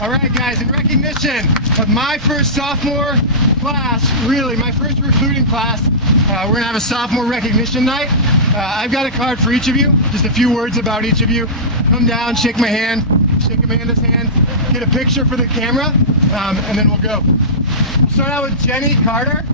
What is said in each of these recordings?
All right, guys, in recognition of my first sophomore class, really, my first recruiting class, we're going to have a sophomore recognition night. I've got a card for each of you, just a few words about each of you. Come down, shake my hand, shake Amanda's hand, get a picture for the camera, and then we'll go. We'll start out with Jenny Carter.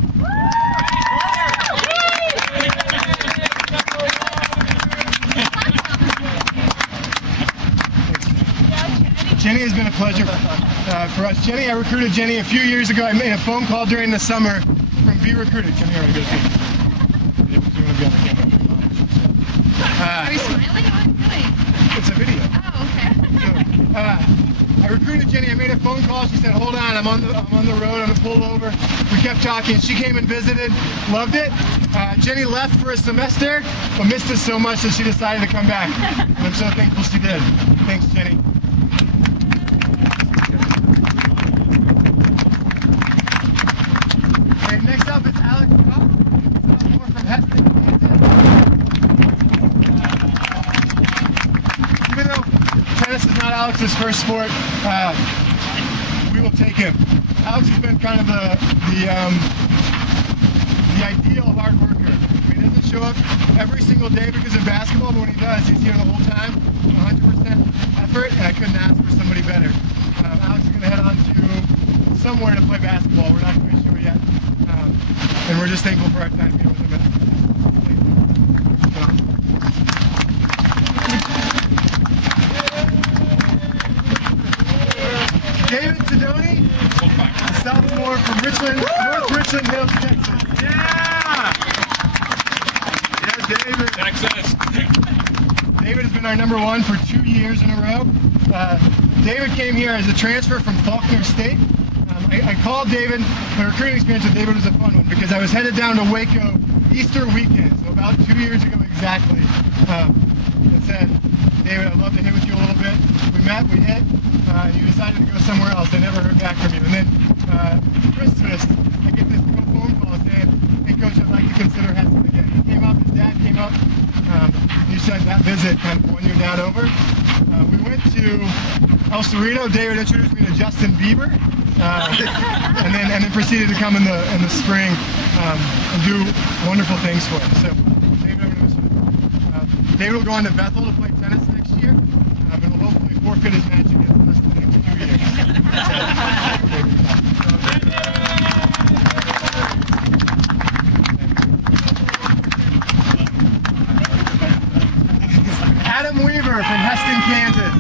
Jenny has been a pleasure for us. Jenny, I recruited Jenny a few years ago. I made a phone call during the summer from Be Recruited. Come here, I gotta go. You want to be on the camera? Are we smiling? What are you doing? It's a video. Oh, okay. So, I recruited Jenny. I made a phone call. She said, "Hold on, I'm on the road. I'm gonna pull over." We kept talking. She came and visited. Loved it. Jenny left for a semester, but missed us so much that she decided to come back. And I'm so thankful she did. Thanks, Jenny. Okay, next up is Alex Sophomore from Hesston. Even though tennis is not Alex's first sport, we will take him. Alex has been kind of the ideal hard worker. I mean, he doesn't show up every single day because of basketball, but when he does, he's here the whole time, 100% effort, and I couldn't ask for somebody better. Alex is going to head on to somewhere to play basketball. We're not quite sure yet. And we're just thankful for our time here with him. David Sidoni, a sophomore from Richland, North Richland Hills, Texas. Yeah! Yeah, David. Texas. David has been our #1 for 2 years in a row. David came here as a transfer from Faulkner State. I called David. My recruiting experience with David was a fun one because I was headed down to Waco Easter weekend, so about 2 years ago exactly. And said, "David, I'd love to hit with you a little bit." We met, we hit, and you decided to go somewhere else. I never heard back from you. And then Christmas, I get this phone call saying, "Hey, Coach, I'd like to consider Hesston again." He came up, his dad came up. You said that visit kind of won your dad over. We went to El Cerrito. David introduced me to Justin Bieber. And then proceeded to come in the spring and do wonderful things for us. So David will go on to Bethel to play tennis next year, and will hopefully forfeit his match against us in the next 2 years. Adam Weaver from Hesston, Kansas.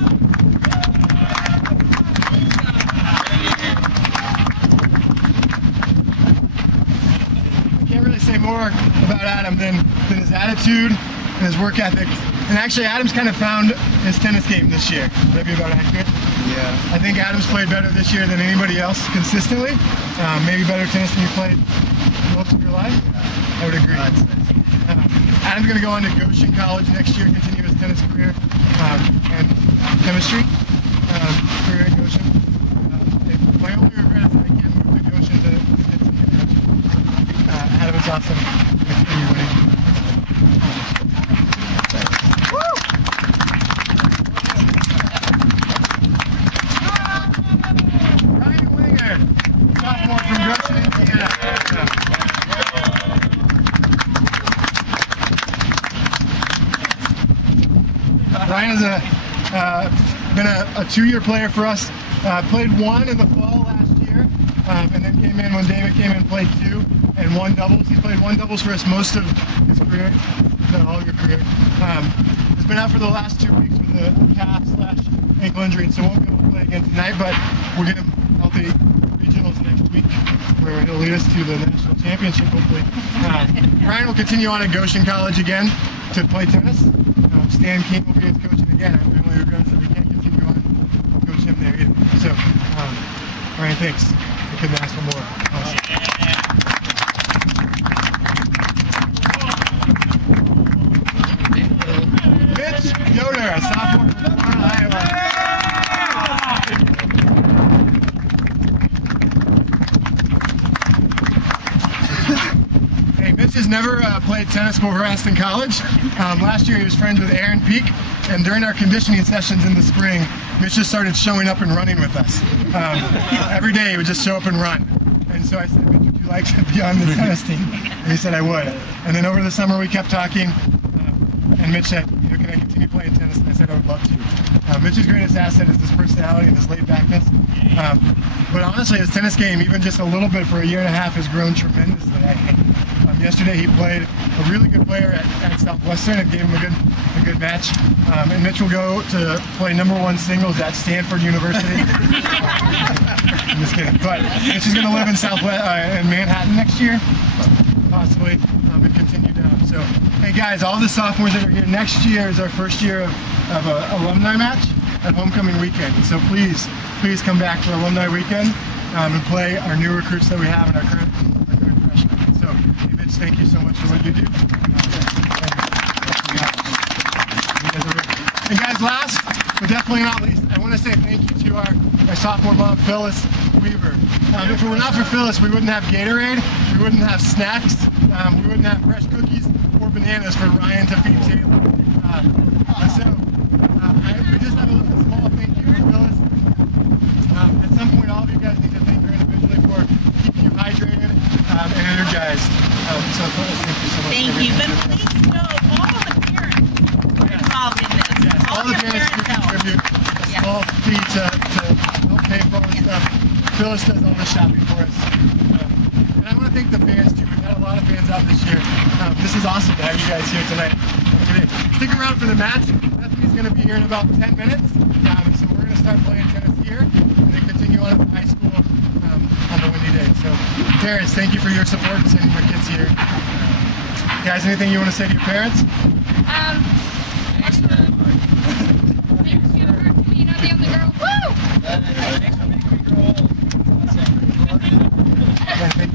Say more about Adam than his attitude and his work ethic. And actually, Adam's kind of found his tennis game this year. Would that be about accurate? Yeah. I think Adam's played better this year than anybody else consistently. Maybe better tennis than you played most of your life. I would agree. Adam's going to go on to Goshen College next year, continue his tennis career and chemistry career at Goshen. My only regret is that I can't move to Goshen to get some new coaching. Adam is awesome. Ryan Winger, sophomore from Goshen, Indiana. Ryan has been a 2-year player for us. Played 1 in the fall last year, and then came in when David came in and played 2. And 1 doubles. He's played 1 doubles for us most of his career, not all of your career. He's been out for the last 2 weeks with a calf/ankle injury, and so won't be able to play again tonight. But we're getting healthy regionals next week, where it'll lead us to the national championship, hopefully. Ryan will continue on at Goshen College again to play tennis. Stan King will be his coaching again. I really regret that we can't continue on and coach him there either. So, Ryan, thanks. I couldn't ask for more. Awesome. Yoder, a sophomore from Iowa. Hey, Mitch has never played tennis before Hesston College. Last year he was friends with Aaron Peak, and during our conditioning sessions in the spring, Mitch just started showing up and running with us. Every day he would just show up and run. And so I said, Mitch, would you like to be on the tennis team? And he said I would. And then over the summer we kept talking, and Mitch said, can I continue playing tennis? And I said I would love to. Mitch's greatest asset is his personality and his laid-backness. But honestly, his tennis game, even just a little bit for a year and a half, has grown tremendously. Yesterday he played a really good player at Southwestern and gave him a good match. And Mitch will go to play #1 singles at Stanford University. I'm just kidding. But Mitch is going to live in in Manhattan next year, possibly, and continue down. So, hey guys, all the sophomores that are here, next year is our first year of an alumni match at homecoming weekend. So please come back for alumni weekend and play our new recruits that we have in our current freshmen. So, hey Mitch, thank you so much for what you do. And guys, last but definitely not least, I want to say thank you to our sophomore mom, Phyllis Weaver. If it were not for Phyllis, we wouldn't have Gatorade, we wouldn't have snacks, we wouldn't have fresh cookies or bananas for Ryan to feed Taylor. We just have a small thank you for Phyllis. At some point, all of you guys need to thank her individually for keeping you hydrated and energized. So Phyllis, thank you so much. Thank you, but please know all the parents are involved in this. Yes, all the parents do contribute a small fee to help pay for all this stuff. Phyllis does all the shopping for us. And I want to thank the fans too. We've had a lot of fans out this year. This is awesome to have you guys here tonight. Stick around for the match. Bethany's going to be here in about 10 minutes. So we're going to start playing tennis here and then continue on at the high school on the windy day. So parents, thank you for your support and sending your kids here. Guys, anything you want to say to your parents? Thanks for being on the other girl. Woo!